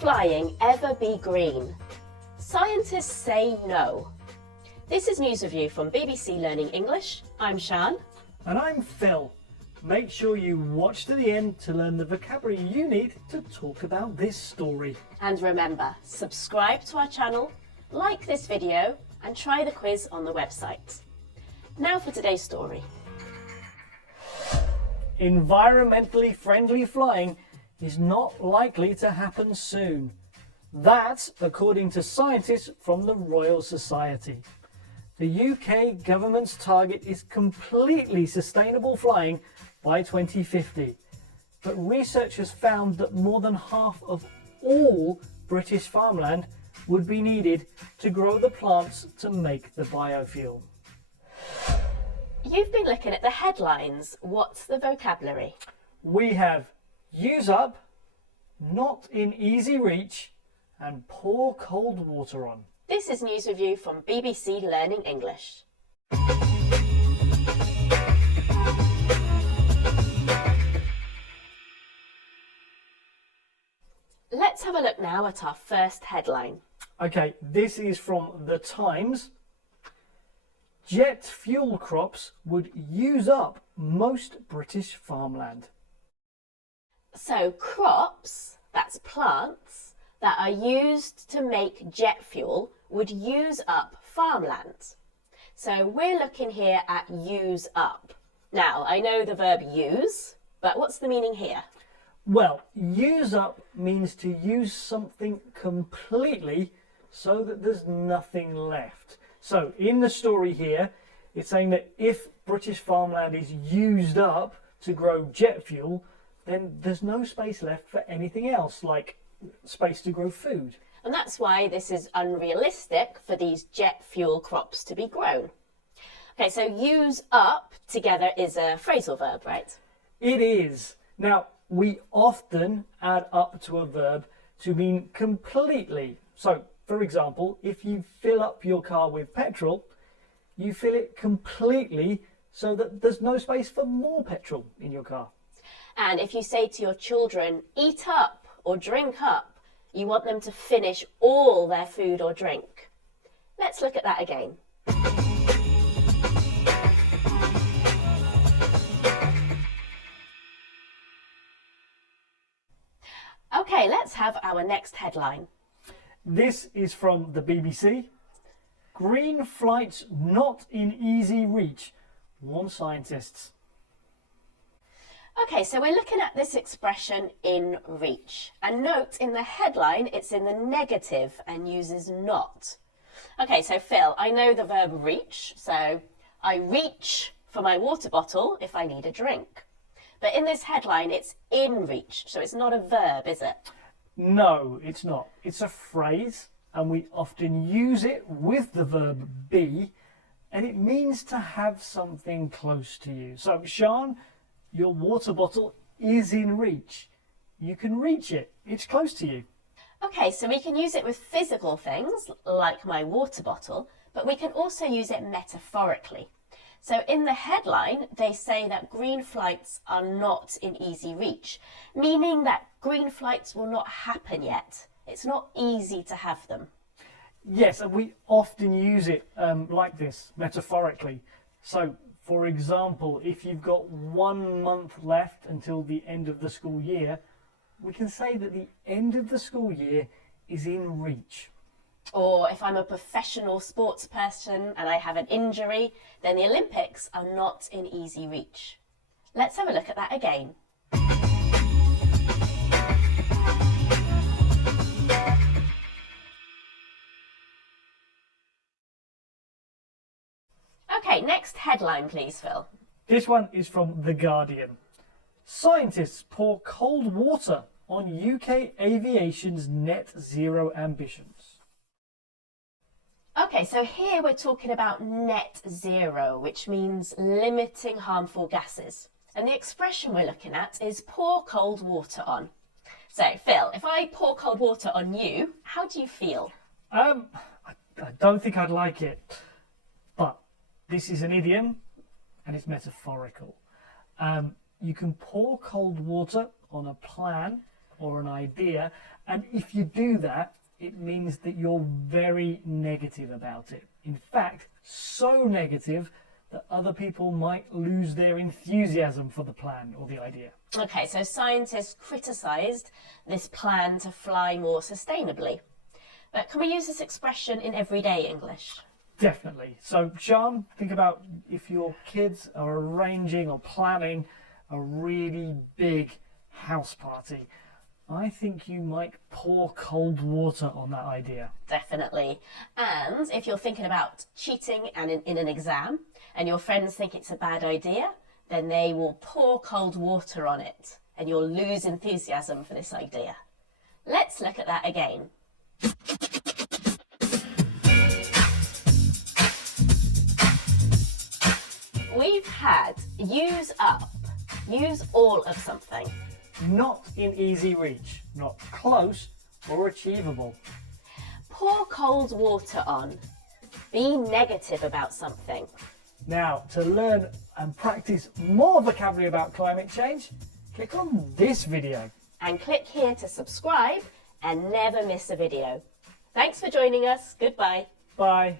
flying ever be green? Scientists say no. This is News Review from BBC Learning English. I'm Shan. And I'm Phil. Make sure you watch to the end to learn the vocabulary you need to talk about this story. And remember, subscribe to our channel, like this video, and try the quiz on the website. Now for today's story. Environmentally friendly flying is not likely to happen soon. That's according to scientists from the Royal Society. The UK government's target is completely sustainable flying by 2050. But researchers found that more than half of all British farmland would be needed to grow the plants to make the biofuel. You've been looking at the headlines. What's the vocabulary? We have use up, not in easy reach, and pour cold water on. This is News Review from BBC Learning English. Let's have a look now at our first headline. Okay, this is from The Times. Jet fuel crops would use up most British farmland. So crops, that's plants, that are used to make jet fuel would use up farmland. So we're looking here at use up. Now, I know the verb use, but what's the meaning here? Well, use up means to use something completely so that there's nothing left. So in the story here, it's saying that if British farmland is used up to grow jet fuel, then there's no space left for anything else, like space to grow food. And that's why this is unrealistic for these jet fuel crops to be grown. Okay, so use up together is a phrasal verb, right? It is. Now, we often add up to a verb to mean completely. So, for example, if you fill up your car with petrol, you fill it completely so that there's no space for more petrol in your car. And if you say to your children, eat up or drink up, you want them to finish all their food or drink. Let's look at that again. Okay, let's have our next headline. This is from the BBC. Green flights not in easy reach, warn scientists. Okay, so we're looking at this expression in reach. And note in the headline, it's in the negative and uses not. Okay, so Phil, I know the verb reach, so I reach for my water bottle if I need a drink. But in this headline, it's in reach, so it's not a verb, is it? No, it's not. It's a phrase, and we often use it with the verb be, and it means to have something close to you. So, Shan, your water bottle is in reach. You can reach it. It's close to you. Okay, so we can use it with physical things, like my water bottle, but we can also use it metaphorically. So in the headline, they say that green flights are not in easy reach, meaning that green flights will not happen yet. It's not easy to have them. Yes, and we often use it like this, metaphorically. So, for example, if you've got 1 month left until the end of the school year, we can say that the end of the school year is in reach. Or if I'm a professional sports person and I have an injury, then the Olympics are not in easy reach. Let's have a look at that again. Okay, next headline please, Phil. This one is from The Guardian. Scientists pour cold water on UK aviation's net zero ambitions. Okay, so here we're talking about net zero, which means limiting harmful gases. And the expression we're looking at is pour cold water on. So, Phil, if I pour cold water on you, how do you feel? I don't think I'd like it, but this is an idiom and it's metaphorical. You can pour cold water on a plan or an idea. And if you do that, it means that you're very negative about it. In fact, so negative that other people might lose their enthusiasm for the plan or the idea. Okay, so scientists criticised this plan to fly more sustainably. But can we use this expression in everyday English? Definitely. So, Sean, think about if your kids are arranging or planning a really big house party. I think you might pour cold water on that idea. Definitely. And if you're thinking about cheating and in an exam and your friends think it's a bad idea, then they will pour cold water on it and you'll lose enthusiasm for this idea. Let's look at that again. We've had use up, use all of something. Not in easy reach, not close or achievable. Pour cold water on. Be negative about something. Now, to learn and practice more vocabulary about climate change, click on this video. And click here to subscribe and never miss a video. Thanks for joining us. Goodbye. Bye.